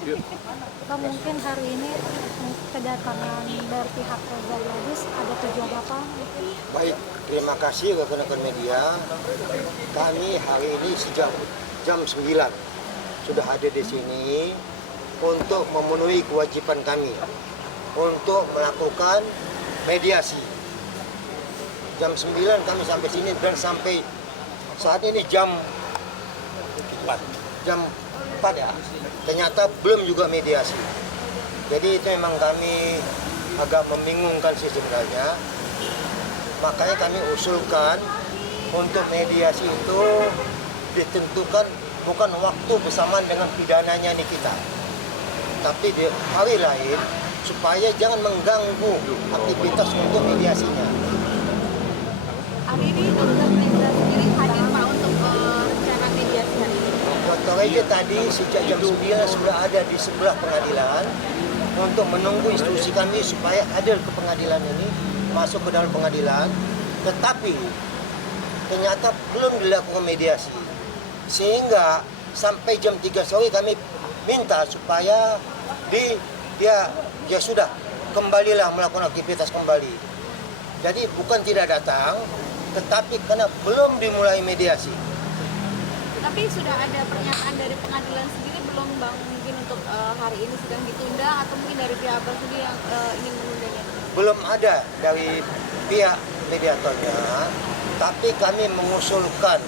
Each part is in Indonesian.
Pak, mungkin hari ini kedatangan dari pihak Reza Gladys ada tujuan apa? Baik, terima kasih rekan-rekan media. Kami hari ini sejak jam 9 sudah ada di sini untuk memenuhi kewajiban kami untuk melakukan mediasi. Jam 9 kami sampai sini dan sampai saat ini jam 4 ya. Ternyata belum juga mediasi. Jadi itu memang kami agak membingungkan sih sebenarnya. Makanya kami usulkan untuk mediasi itu ditentukan bukan waktu bersamaan dengan pidananya Nikita, tapi di hari lain supaya jangan mengganggu aktivitas untuk mediasinya. Hari ini Dr. Reza sendiri hadir Pak untuk rencana mediasi hari ini. Dr. Reza tadi sejak jam 9 sudah ada di sebelah pengadilan untuk menunggu instruksi kami supaya hadir ke pengadilan ini, masuk ke dalam pengadilan, tetapi ternyata belum dilakukan mediasi. Sehingga sampai jam 3 sore kami minta supaya dia sudah kembalilah melakukan aktivitas kembali. Jadi bukan tidak datang, tetapi karena belum dimulai mediasi. Tapi sudah ada pernyataan dari pengadilan sendiri belum Bang, mungkin untuk hari ini sedang ditunda atau mungkin dari pihak Abang sendiri yang ingin menundanya? Belum ada dari pihak mediatornya, tapi kami mengusulkan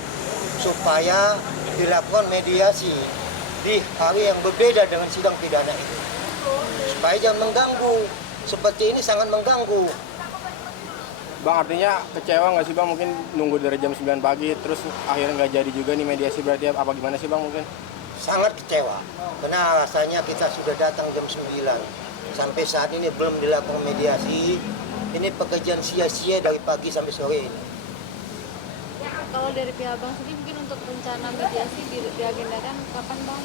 supaya dilakukan mediasi di hari yang berbeda dengan sidang pidana itu. Supaya jangan mengganggu, seperti ini sangat mengganggu. Bang, artinya kecewa nggak sih Bang, mungkin nunggu dari jam 9 pagi terus akhirnya nggak jadi juga nih mediasi, berarti apa gimana sih Bang mungkin? Sangat kecewa, karena rasanya kita sudah datang jam 9, sampai saat ini belum dilakukan mediasi. Ini pekerjaan sia-sia dari pagi sampai sore ini. Kalau dari pihak Abang sendiri mungkin untuk rencana mediasi diagendakan kapan Bang?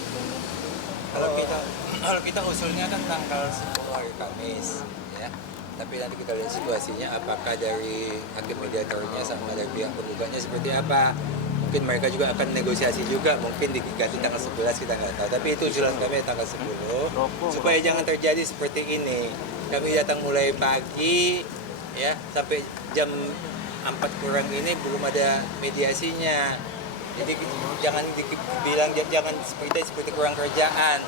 Kalau kita usulnya kan tanggal 10 hari Kamis, ya. Tapi nanti kita lihat situasinya apakah dari hakim mediatornya sama dari pihak penggugatnya seperti apa. Mungkin mereka juga akan negosiasi juga, mungkin diganti tanggal 11 kita nggak tahu. Tapi itu usulan kami tanggal 10 supaya jangan terjadi seperti ini. Kami datang mulai pagi ya sampai jam 4 kurang ini belum ada mediasinya. Jadi jangan dibilang jangan seperti kurang kerjaan.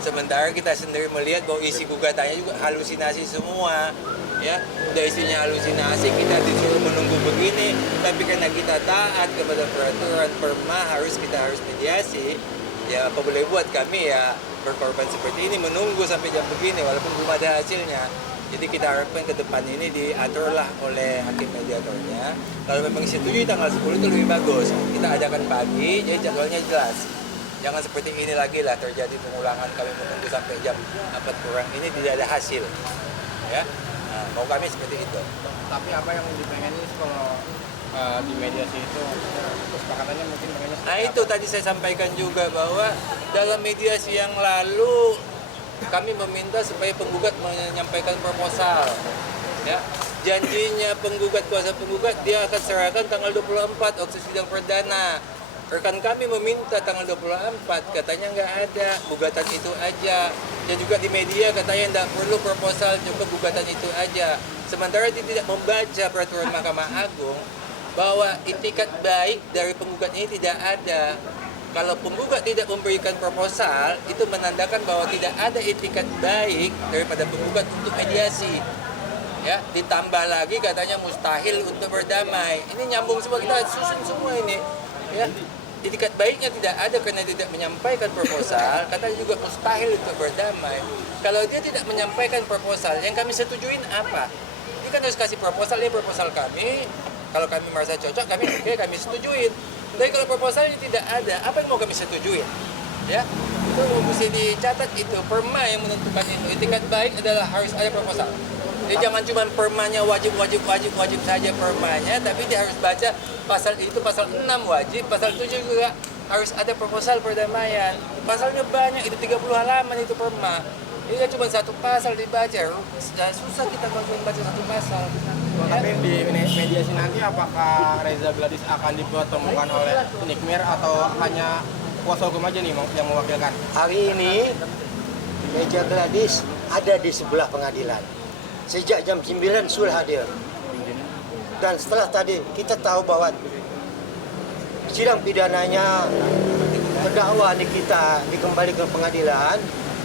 Sementara kita sendiri melihat bahwa isi gugatannya juga halusinasi semua, ya. Udah isinya halusinasi, kita disuruh menunggu begini, tapi karena kita taat kepada peraturan perma kita harus mediasi, ya apa boleh buat kami ya berkorban seperti ini menunggu sampai jam begini walaupun belum ada hasilnya. Jadi kita harapkan ke depan ini diaturlah oleh hakim mediatornya. Kalau memang setuju tanggal 10 itu lebih bagus. Kita adakan pagi, jadi jadwalnya jelas. Jangan seperti ini lagi lah terjadi pengulangan kami menunggu sampai jam 4 kurang ini tidak ada hasil. Ya, nah, mau kami seperti itu. Tapi apa yang dipengenin kalau di mediasi itu kesepakatannya mungkin pengennya Nah itu tadi saya sampaikan juga bahwa dalam mediasi yang lalu kami meminta supaya penggugat menyampaikan proposal. Ya, janjinya penggugat kuasa penggugat dia akan serahkan tanggal 24 waktu sidang perdana. Rekan kami meminta tanggal 24, katanya nggak ada, gugatan itu aja. Dan juga di media katanya nggak perlu proposal, cukup gugatan itu aja. Sementara dia tidak membaca peraturan Mahkamah Agung bahwa itikat baik dari penggugat ini tidak ada. Kalau penggugat tidak memberikan proposal, itu menandakan bahwa tidak ada itikat baik daripada penggugat untuk mediasi. Ya, ditambah lagi katanya mustahil untuk berdamai. Ini nyambung semua, kita susun semua ini. Ya, itikat baiknya tidak ada karena tidak menyampaikan proposal, katanya juga mustahil untuk berdamai. Kalau dia tidak menyampaikan proposal, yang kami setujuin apa? Ini kan harus kasih proposal, ini proposal kami. Kalau kami merasa cocok, kami setujuin. Tapi kalau proposalnya tidak ada, apa yang mau kami setujuin? Ya, itu mesti dicatat itu. Perma yang menentukan itu. Itikat baik adalah harus ada proposal. Jadi jangan cuma permanya wajib saja permanya, tapi dia harus baca pasal itu, pasal 6 wajib, pasal 7 juga harus ada proposal perdamaian. Pasalnya banyak, itu 30 halaman itu perma. Ini cuma satu pasal dibaca, susah kita baca satu pasal. Tapi di mediasi nanti apakah Reza Gladys akan dipertemukan oleh Nikmir atau hanya kuasa hukum aja nih yang mewakilkan? Hari ini meja Gladys ada di sebelah pengadilan. Sejak jam 9 sudah hadir. Dan setelah tadi kita tahu bahwa sidang pidananya terdakwa Nikita dikembalikan ke pengadilan,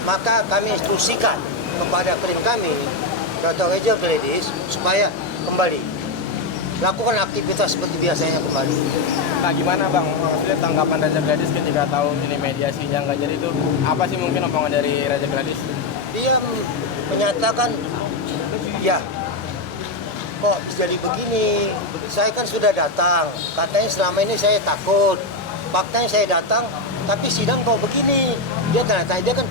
maka kami instruksikan kepada klien kami, Dr. Reza Gladys, supaya kembali lakukan aktivitas seperti biasanya kembali. Nah gimana Bang, maksudnya tanggapan Reza Gladys ketika tahu ini mediasinya nggak jadi itu, apa sih mungkin omongan dari Reza Gladys? Dia menyatakan, ya kok bisa jadi begini, saya kan sudah datang, katanya selama ini saya takut, faktanya saya datang, tapi sidang kok begini. Dia ternyata dia kan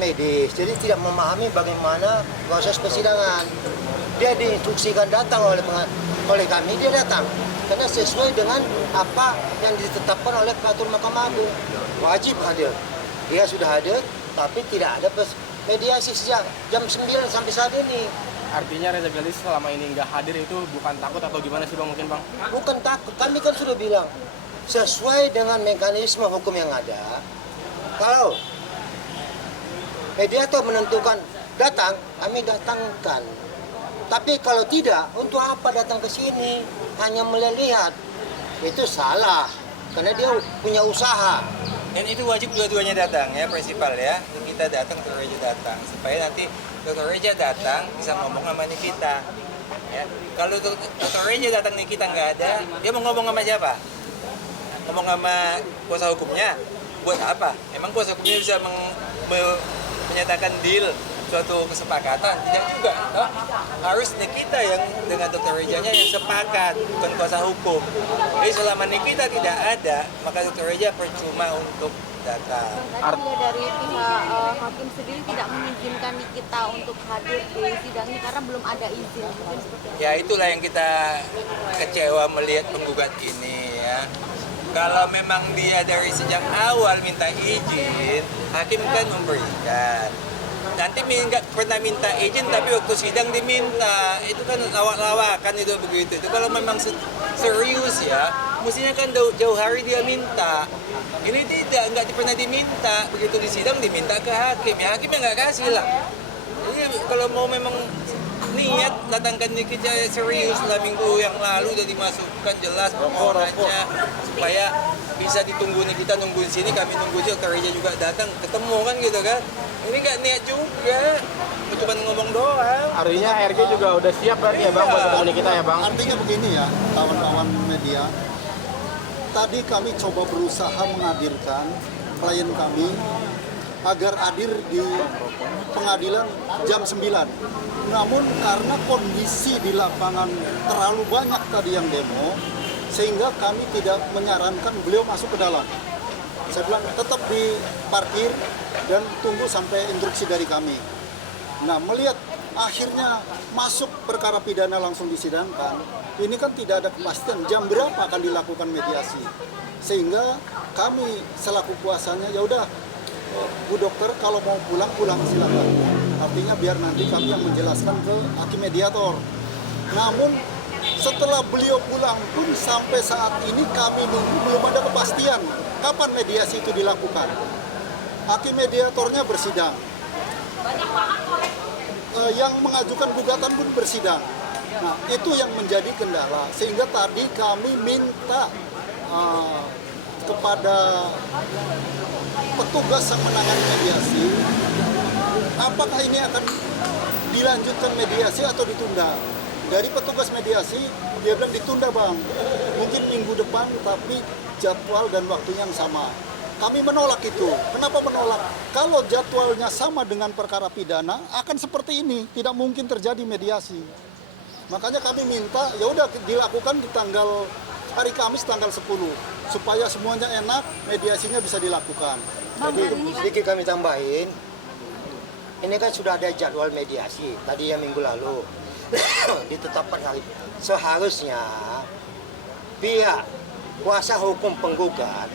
medis, jadi tidak memahami bagaimana proses persidangan. Dia diinstruksikan datang oleh kami, dia datang karena sesuai dengan apa yang ditetapkan oleh peraturan Mahkamah Agung, wajib hadir. Dia sudah hadir, tapi tidak ada mediasi sejak jam 9 sampai saat ini. Artinya Reza Gladys selama ini nggak hadir itu bukan takut atau gimana sih Bang, mungkin Bang? Bukan takut, kami kan sudah bilang sesuai dengan mekanisme hukum yang ada. Kalau mediator menentukan datang, kami datangkan. Tapi kalau tidak, untuk apa datang ke sini? Hanya melihat, itu salah. Karena dia punya usaha. Dan itu wajib dua-duanya datang ya, prinsipal ya. Kita datang, Dr. Reza datang. Supaya nanti Dr. Reza datang bisa ngomong sama Nikita. Ya. Kalau Dr. Reza datang Nikita nggak ada, dia mau ngomong sama siapa? Ngomong sama kuasa hukumnya. Buat apa? Emang kuasa hukumnya bisa menyatakan deal suatu kesepakatan? Tidak juga. Toh? Harus Nikita yang dengan Dr. Reza-nya yang sepakat, bukan kuasa hukum. Jadi selama Nikita tidak ada, maka Dr. Reza percuma untuk datang. Tadi juga dari pihak hakim sendiri tidak mengizinkan Nikita untuk hadir di sidang ini karena belum ada izin. Mungkin seperti itu. Ya itulah yang kita kecewa melihat penggugat ini ya. Kalau memang dia dari sejak awal minta izin, hakim kan memberikan. Nanti nggak pernah minta izin, tapi waktu sidang diminta, itu kan lawak-lawakan itu begitu. Itu kalau memang serius ya, mestinya kan jauh hari dia minta. Ini tidak, nggak pernah diminta. Begitu di sidang diminta ke hakim, ya hakim yang nggak kasih lah. Jadi kalau mau memang niat datangkan Nikita serius lah, minggu yang lalu udah dimasukkan jelas permohonannya supaya bisa ditunggu Nikita nunggu di sini, kami nunggu Dr. Reza juga datang ketemu kan gitu kan. Ini nggak niat juga, cuma ngomong doang. Artinya RG juga udah siap berarti ya Bang buat ketemu Nikita ya Bang? Artinya begini ya, kawan-kawan media. Tadi kami coba berusaha menghadirkan klien kami agar hadir di pengadilan jam 9. Namun karena kondisi di lapangan terlalu banyak tadi yang demo, sehingga kami tidak menyarankan beliau masuk ke dalam. Saya bilang tetap di parkir dan tunggu sampai instruksi dari kami. Nah, melihat akhirnya masuk perkara pidana langsung disidangkan, ini kan tidak ada kepastian jam berapa akan dilakukan mediasi. Sehingga kami selaku kuasanya, ya udah Bu Dokter kalau mau pulang silakan. Artinya biar nanti kami yang menjelaskan ke hakim mediator. Namun setelah beliau pulang pun sampai saat ini kami nunggu belum ada kepastian kapan mediasi itu dilakukan. Hakim mediatornya bersidang. Yang mengajukan gugatan pun bersidang. Nah, itu yang menjadi kendala. Sehingga tadi kami minta kepada petugas yang menangani mediasi, apakah ini akan dilanjutkan mediasi atau ditunda? Dari petugas mediasi, dia bilang ditunda Bang, mungkin minggu depan, tapi jadwal dan waktunya yang sama. Kami menolak itu. Kenapa menolak? Kalau jadwalnya sama dengan perkara pidana, akan seperti ini, tidak mungkin terjadi mediasi. Makanya kami minta, ya udah dilakukan di tanggal hari Kamis tanggal 10, supaya semuanya enak, mediasinya bisa dilakukan. Jadi sedikit kami tambahin, ini kan sudah ada jadwal mediasi, tadi yang minggu lalu ditetapkan hari. Seharusnya pihak kuasa hukum penggugat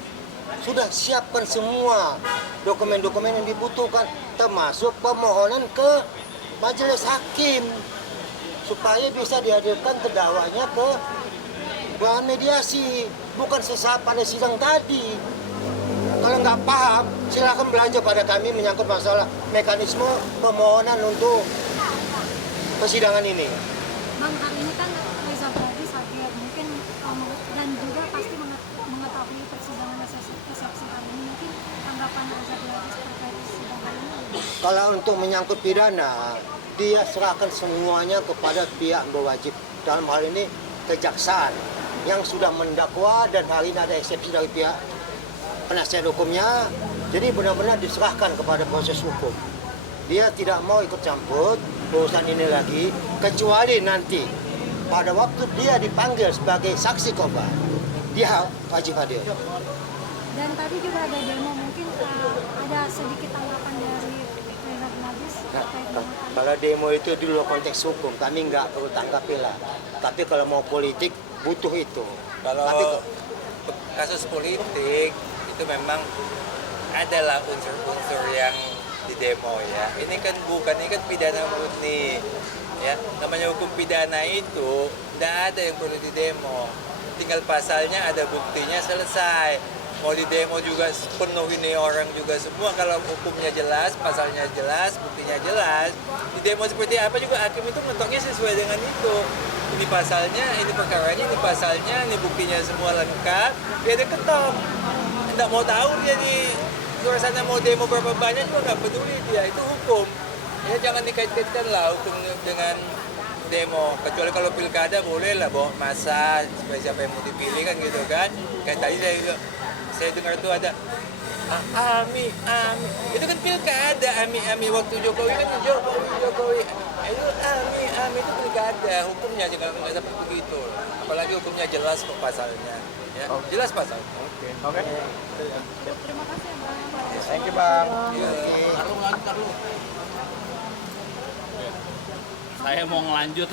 sudah siapkan semua dokumen-dokumen yang dibutuhkan, termasuk permohonan ke majelis hakim, supaya bisa dihadirkan terdakwanya ke bahan mediasi, bukan sesaat pada sidang tadi. Kalau nggak paham, silakan belajar pada kami menyangkut masalah mekanisme permohonan untuk persidangan ini. Bang, hari ini kan Reza Gladys hadir, mungkin dan juga pasti mengetahui persidangan eksepsi hari ini. Mungkin tanggapan Reza Gladys terkait persidangan ini? Kalau untuk menyangkut pidana, dia serahkan semuanya kepada pihak berwajib. Dalam hal ini kejaksaan yang sudah mendakwa dan hari ini ada eksepsi dari pihak penasihat hukumnya. Jadi benar-benar diserahkan kepada proses hukum. Dia tidak mau ikut campur urusan ini lagi, kecuali nanti pada waktu dia dipanggil sebagai saksi korban, dia wajib hadir. Dan tadi juga ada demo, mungkin ada sedikit tanggapan dari Reza Gladys terkait dengan Kalau demo itu di luar konteks hukum, kami nggak perlu tanggapi lah. Tapi kalau mau politik, butuh itu. Kalau Tapi kasus politik itu memang adalah unsur-unsur yang di demo ya. Ini kan pidana murni. Ya, namanya hukum pidana itu tidak ada yang perlu di demo. Tinggal pasalnya ada buktinya selesai. Mau di demo juga penuh ini orang juga semua, kalau hukumnya jelas, pasalnya jelas, buktinya jelas. Di demo seperti apa juga hakim itu menetoknya sesuai dengan itu. Ini pasalnya, ini perkaranya, ini pasalnya, ini buktinya semua lengkap. Dia ada ketok. Tidak mau tahu dia di luar sana mau demo berapa banyak juga nggak peduli dia, itu hukum. Ya jangan dikait-kaitkan lah hukum dengan demo. Kecuali kalau pilkada boleh lah bawa massa supaya siapa yang mau dipilih kan gitu kan. Kayak tadi saya dengar tuh ada Ami, itu kan pilkada, Ami waktu Jokowi kan Jokowi. Itu Ami itu pilkada, hukumnya juga nggak seperti begitu. Apalagi hukumnya jelas kok pasalnya, ya jelas pasal. Oke. Terima kasih ya Bang. Thank you, Bang. Saya mau ngelanjut.